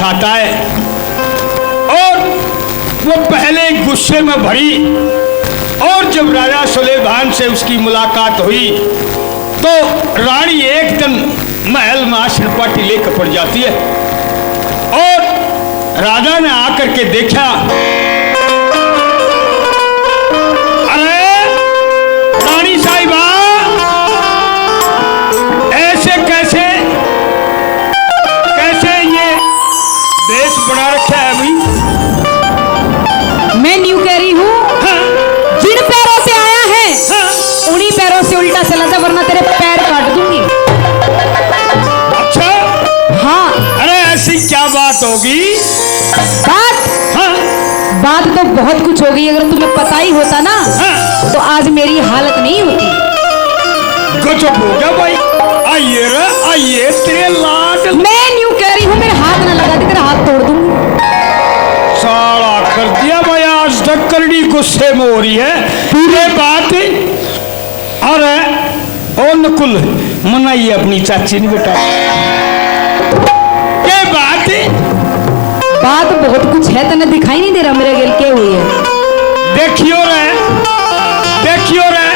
पास आता है और वो पहले गुस्से में भरी, और जब राजा सुलेमान से उसकी मुलाकात हुई तो रानी एक दिन महल में आश्रपाटी लेकर पड़ जाती है और राजा ने आकर के देखा, अरे रानी साहिबा ऐसे कैसे कैसे ये देश बना रखा है भाई? मैं न्यू कह रही हूँ, जिन पैरों से आया है उन्हीं पैरों से उल्टा चला जा, वरना तेरे पैर काट दूंगी। अच्छा हाँ। अरे ऐसी क्या बात होगी? बात? हाँ बात तो बहुत कुछ हो गई, अगर तुम्हें पता ही होता ना हाँ। तो आज मेरी हालत नहीं होती। गजब हो गया भाई। आइए रे आइए, तेरे लाड। मैं न्यू कह रही हूँ, मेरे हाथ ना लगा दे, तेरा हाथ तोड़ दूंगी। साला कर दिया भाई, आज तक करनी गुस्से में हो रही है पूरे बात। अरे ओ नकुल मनाइए अपनी चाची ने बेटा, ये बात बात बहुत कुछ है, तने दिखाई नहीं दे रहा मेरे गिल क्या हुई है? देखियो रे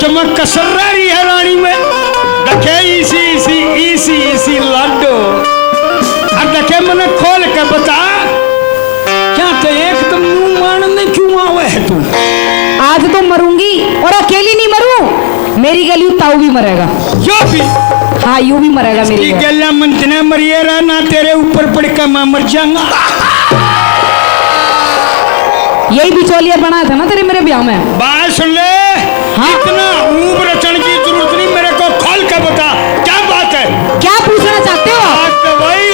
कि मैं कसर रही है रानी में, देखे इसी लाडो, अब देखे मैंने खोल के बता, क्या तो एकदम मुंह मारने क्यों आवे है तू? आज तो मरूंगी, और अकेली नहीं मरूं, मेरी गली ताऊ भी मरेगा। यो भी? हाँ यूं भी मरेगा मेरी गला मंथने मरिए रहा ना, तेरे ऊपर पड़ के मैं मर जाऊंगा। यही बिचौलिया बनाया था ना तेरे मेरे ब्याह में। बात सुन ले। हाँ? इतना ऊब रचन की जरूरत नहीं, मेरे को खोल के बता क्या बात है? क्या पूछना चाहते हो? आज तो भाई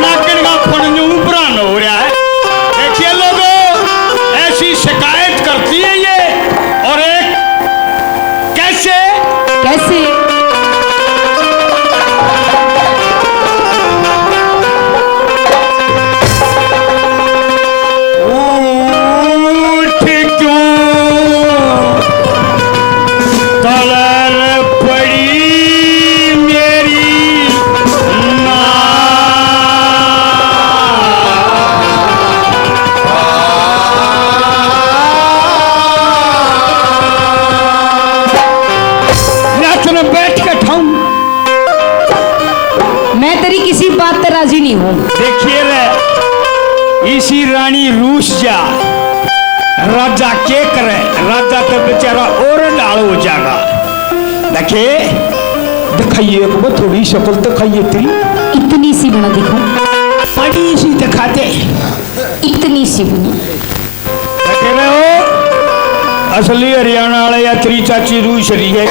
नाकन का फन ऊपरान हो रहा है। देखिए लोगों, ऐसी शिकायत करती है ये, और एक कैसे राजी नहीं हूं। देखिए रे, इसी रानी रूस जा, राजा के करे, राजा तो बेचारा और डाल हो जाएगा। देखिए दिखाइए थोड़ी शक्ल दिखाइए तेरी, इतनी सी बना दिखो, बड़ी सी दिखाते, इतनी सी बनी। देखे रहे हो, असली हरियाणा वाले या तेरी चाची रूस रही है।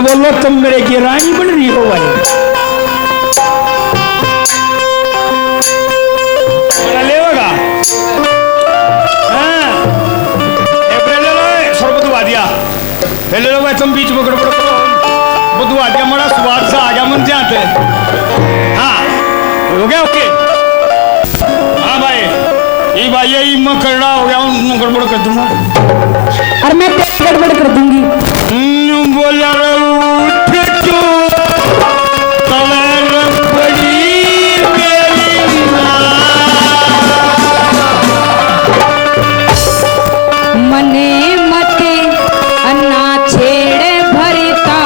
बोलो तुम मेरे की रानी बन रही हो भाई। लेगा बुधवा दिया पहले लो भाई, तुम बीच में बुधवा दिया, बड़ा स्वाद सा आ गया मन जाते। हाँ हो गया ओके। हाँ भाई ये भाई यही मैं करना हो गया, गड़बड़ कर दूंगा। और मैं गड़बड़ कर दूंगी। बोला मने मते अन्ना छेड़े भरता,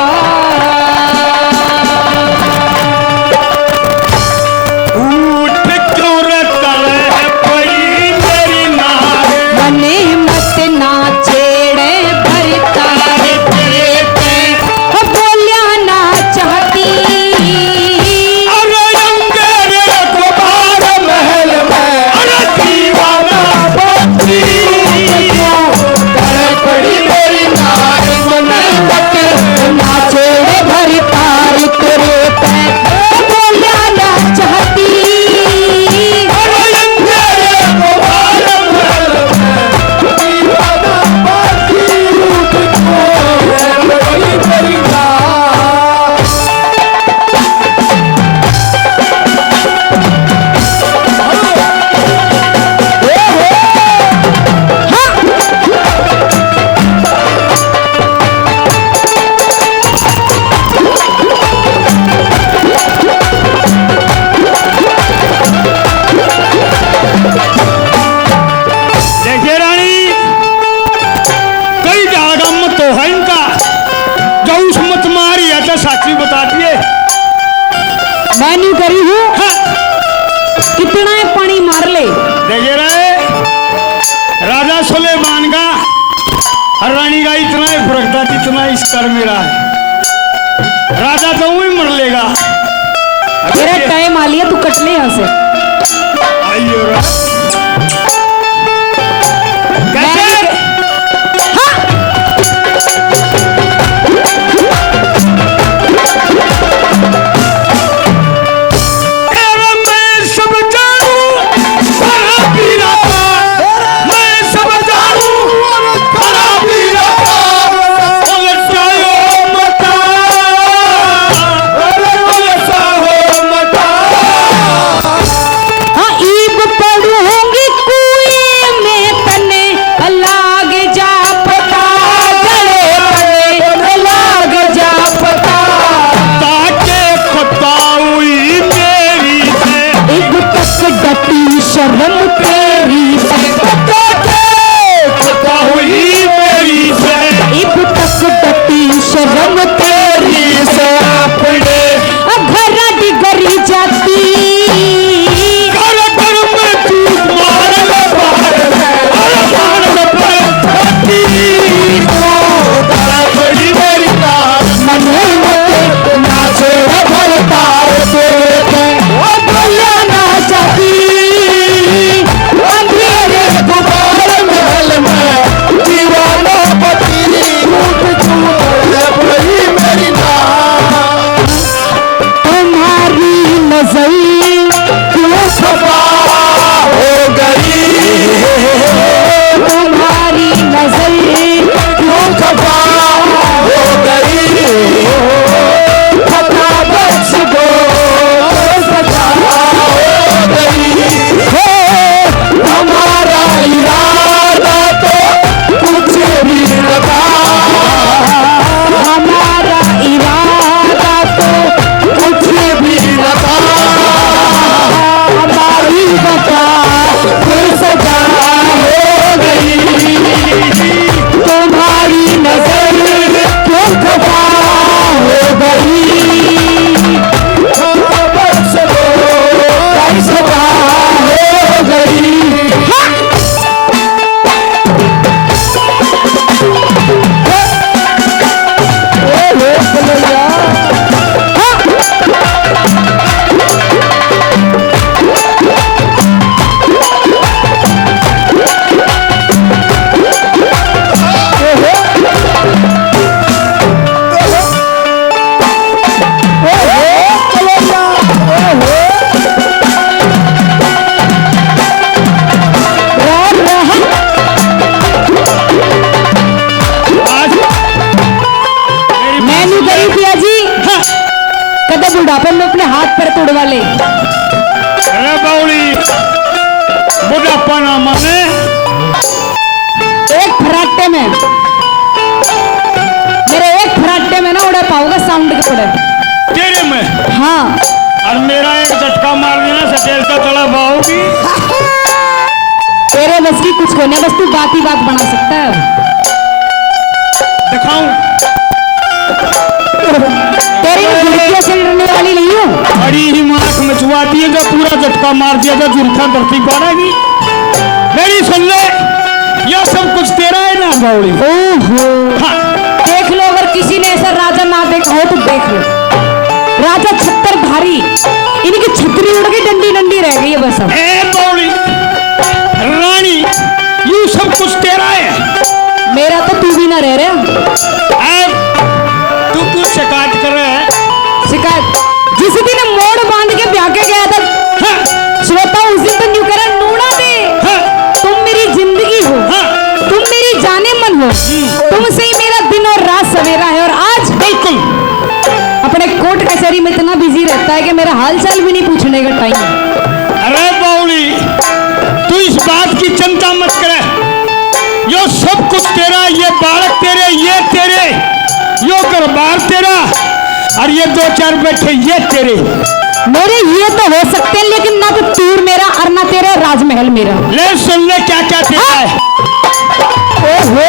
उठ क्यों रतल है पड़ी मेरी नार, मने मत ना छेड़े भरता, बोल करी हूँ हाँ, कितना है पानी मार ले। देखिए रहे राजा सुलेमान का और रानी का इतना ही फर्क था जितना इस कर मेरा है। राजा तो वही मर लेगा। तेरा टाइम आ लिया, तू कट ले यहाँ से। आइयो रा। कैसे? बुढ़ापे में अपने हाथ पैर तोड़वा ले। अरे बाउली बुढ़ापा ना माने एक फराटे में मेरे एक फराटे में ना उड़ा पाऊंगा साउंड के पड़े तेरे में। हाँ और मेरा एक झटका मार देना सटेल का चला पाओगी। तेरे बस की कुछ को नहीं, बस तू बात ही बात बना सकता है। दिखाऊं तेरी गुड़िया से लड़ने वाली नहीं हूँ। बड़ी ही माख मचवाती है जो पूरा झटका मार दिया तो जुल्फा धरती पाड़ेगी। मेरी सुन ले यह सब कुछ तेरा है ना बाउली। ओहो हाँ। देख लो, अगर किसी ने ऐसा राजा ना देखा हो तो देख लो। राजा छत्तरधारी, इनकी छतरी उड़ गई, डंडी डंडी रह गई है बस अब। ए बाउली रानी यू सब कुछ तेरा है। मेरा तो तू भी ना रह रहा। तू क्यों शिकायत कर रहा है? शिकायत जिस दिन मोड़ बांध के ब्याह के गया था। हाँ। श्रोता उस दिन तो न्यू करा नूना दे। हाँ। तुम मेरी जिंदगी हो। हाँ। तुम मेरी जाने मन हो। तुमसे ही मेरा दिन और रात सवेरा है। और आज बिल्कुल अपने कोर्ट कचहरी में इतना बिजी रहता है कि मेरा हाल चाल भी नहीं पूछने का टाइम है। अरे बाउली तू इस बात की चिंता मत करे। यो सब कुछ तेरा, ये बालक तेरे, ये तेरे, यो घरबार तेरा और ये दो चार बैठे ये तेरे। मेरे ये तो हो सकते हैं लेकिन ना तो तूर मेरा और ना तेरा राजमहल मेरा। ले सुन ले क्या क्या तेरा है। ओहो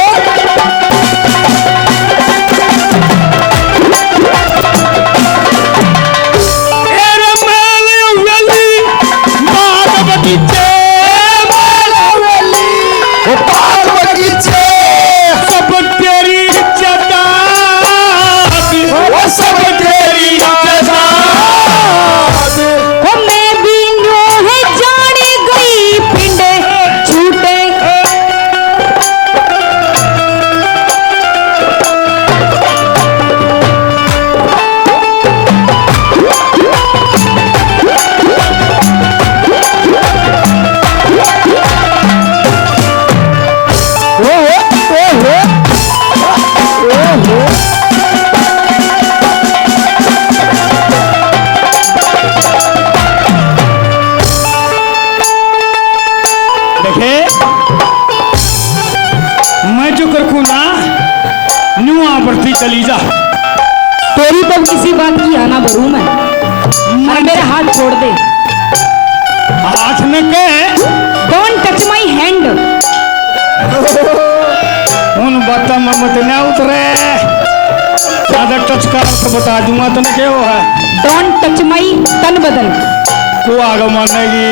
तेरे महल देखे मैं जो कर ना न्यू आवर्ती चली जा। तेरी तो किसी बात की आना भरू मैं, और मेरे हाथ छोड़ दे। हाथ न के डोंट टच माई हैंड। उन बातों में मत न उतरे, ज्यादा टच का अर्थ बता दूंगा तो न क्या वो है। डोंट टच माई तन बदन। को आगे मानेगी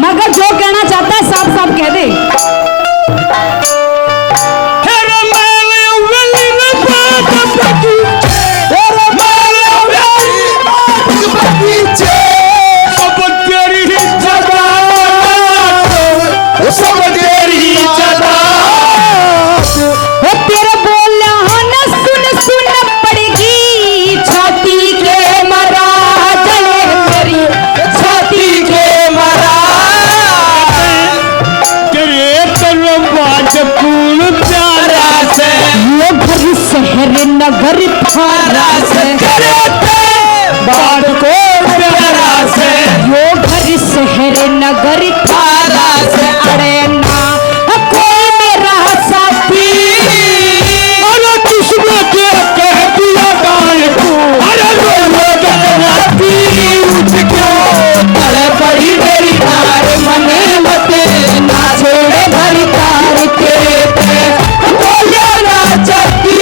मगर जो कहना चाहता है साफ साफ कह दे। नगर थारा से बात को प्यारा से, यो घर शहर नगर थारा से। अरे ना कोई मेरा साथी, अरे किसने क्या कह दिया गाय को, अरे राती क्यों तड़े पड़ी मेरी तार मने मते ना छोड़े भरी तार के बोलिया ना चाहती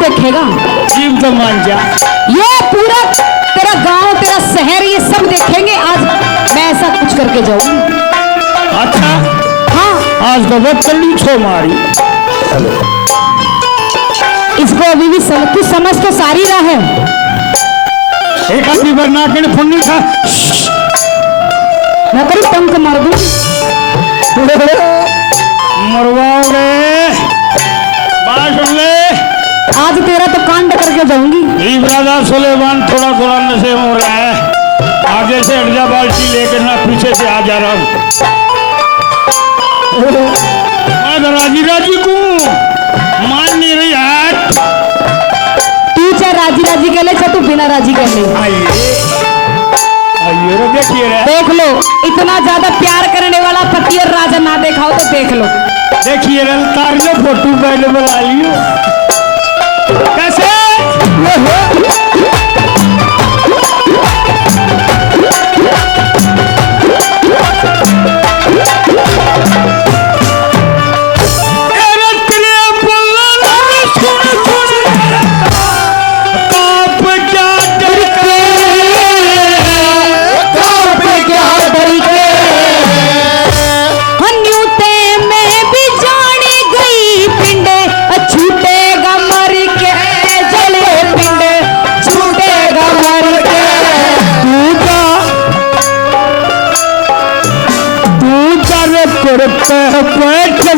देखेगा। जीव तो मान जा, ये पूरा तेरा गांव तेरा शहर ये सब देखेंगे। आज मैं ऐसा कुछ करके जाऊंगी। अच्छा हाँ, आज तो बहुत कल्ली छो मारी। इसको अभी भी तू समझ तो सारी रहा है। एक आदमी बरना के फोन नहीं था, मैं करूँ टंक मार दूं। मरवाओगे बात सुन ले। आज तेरा तो कांड करके जाऊंगी। इब्राहिम सुलेमान थोड़ा थोड़ा नशे में हो रहा है। आगे से हट जा, बाल्टी लेकर ना पीछे से आ जा रहा हूँ। मैं तो राजी राजी को मान नहीं रही है। तू चाहे राजी राजी कह ले, चाहे तू बिना राजी कह ले। आइए रे, देखिए रे, देख लो। इतना ज्यादा प्यार करने वाला पति और राजा ना देखा हो तो देख लो। देखिए रे, तार लो फोटो पहले बना लियो। कैसे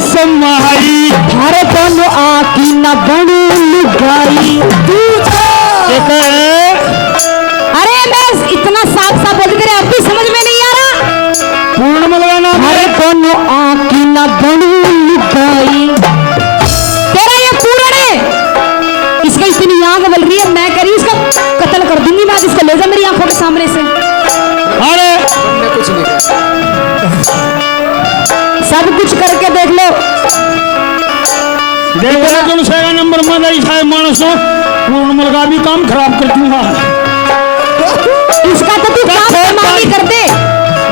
समाई थारे दोनों आकी न बनू लुगाई। अरे मैं इतना साफ साफ बोल रही, अब भी समझ में नहीं आ रहा। पूर्ण में लगाना। थारे दोनों आकी न बनू लुगाई। तेरा ये पूर्ण है, इसका इतनी आंख बल रही है, मैं कह रही हूँ इसका कत्ल कर दूंगी। मैं इसको ले जा मेरी आंखों के सामने से। अरे कुछ नहीं, सब कुछ करके देख लो। देखो तुम सेगा नंबर में नहीं था मानस पूर्ण का भी काम खराब कर दूंगा। इसका तो तू काम तमाम ही कर दे।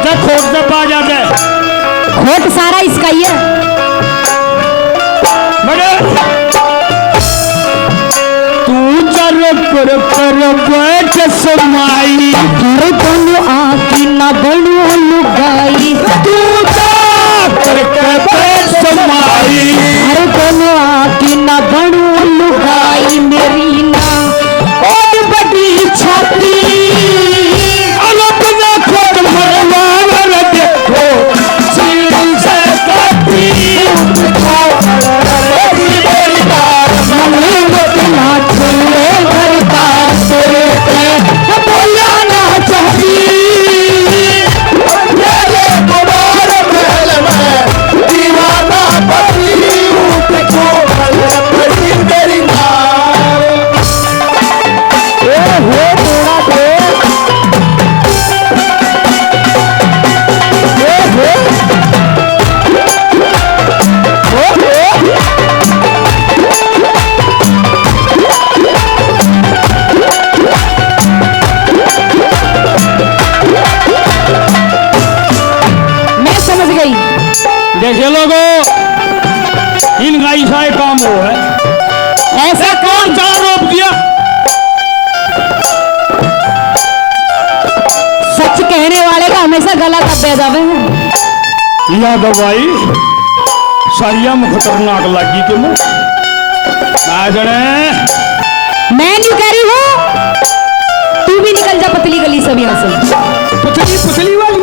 जब खोट पे पा जाते, खोट सारा इसका ही है। बड़े तू चल पर बैठ समाई। थारे दोनों ना बनू लुगाई तू करके पैस मारी अरे बनवा की ना बनू लुगाई मेरी ना और बड़ी छाती अलग ना खोट मरवा देखो सीढ़ी से काटी देखिए लोगों, इनका ऐसा ही काम हो है। ऐसा कौन सा रोक दिया? सच कहने वाले का हमेशा गला दबे दबे है। याद भाई सारिया में खतरनाक लगी कि मुँह मैं नहीं कह रही हूँ, तू भी निकल जा पतली गली से यहाँ से। पतली पतली वाली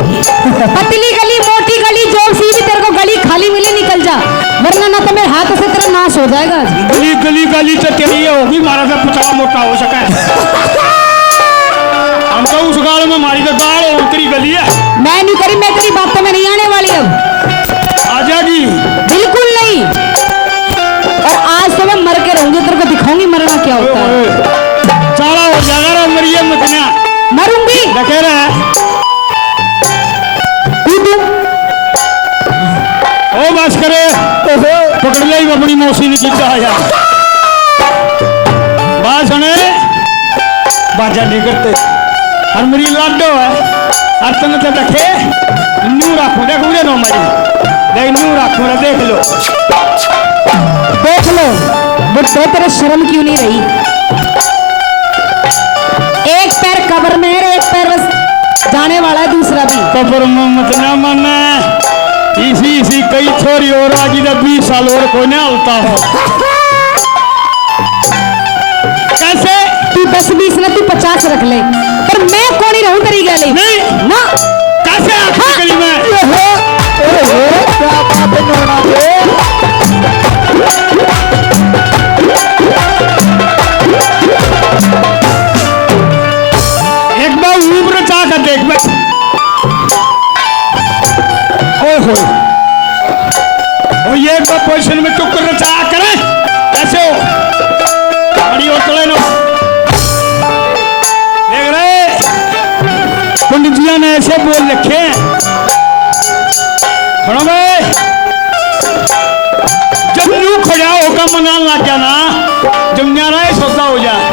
पतली गली मोटी गली जो सी भी तेरे को गली खाली मिले निकल जा, वरना ना तो मेरे हाथ से तेरा नाश हो जाएगा। गली गली गली तो तेरी होगी, मारा तो पतला मोटा हो सका है। हम तो उस गाल में मारी तो गाल और तेरी गली है। मैं नहीं करी, मैं तेरी बातों में नहीं आने वाली अब। आ जाएगी बिल्कुल नहीं, और आज तो मैं मर के रहूंगी, तेरे को दिखाऊंगी मरना क्या होता है। सारा हो जाएगा मरिए मतना मरूंगी देखे रहे ओ बस करे पकड़ ले अपनी मौसी ने किया यार। बात सुने बाजा नहीं करते और मेरी लाडो है और तुम तो देखे नू रखो देख मुझे नो मरी देख नू रखो ना देख लो बुढ़े तेरे शर्म क्यों नहीं रही? एक पैर कब्र में है, एक पैर बस जाने वाला है, दूसरा भी कब्र में मत ना मानना। इसी कई छोरी और आगे 20 साल और कोई ना होता हो। कैसे तू 10-20 ना तू 50 रख ले, पर मैं कौन ही रहूं तेरी गली नहीं ना। कैसे आखिरी गली में एक बार ऊपर चाह कर देख मैं हो ये एक बार पोजीशन में चुप कर चाह करें कैसे हो बड़ी और चले लो देख रहे पंडित जी ने ऐसे बोल रखे सुनो भाई जब न्यू खड़ा होकर मनाने लग गया ना जब न्यारा सौदा हो जाए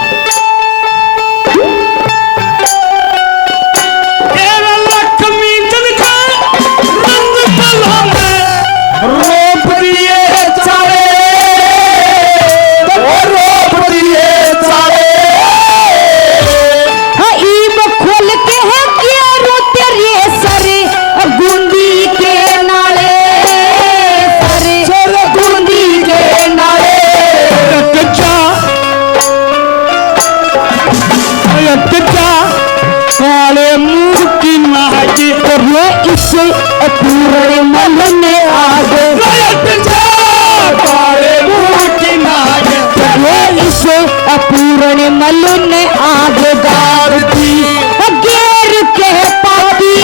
पूरे मन में आगे इसे अपूर्ण मल ने आगे गाड़ दी घेर के पाती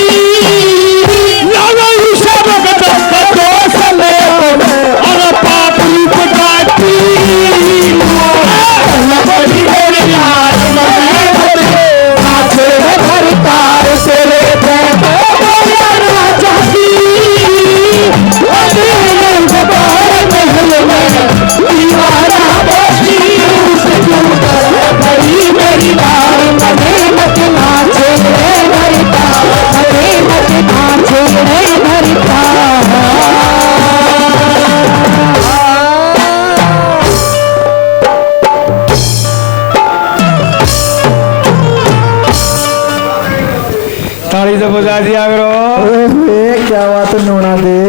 दीवाना बसी तो बुझा दिया करो। ओए क्या बात नोना दे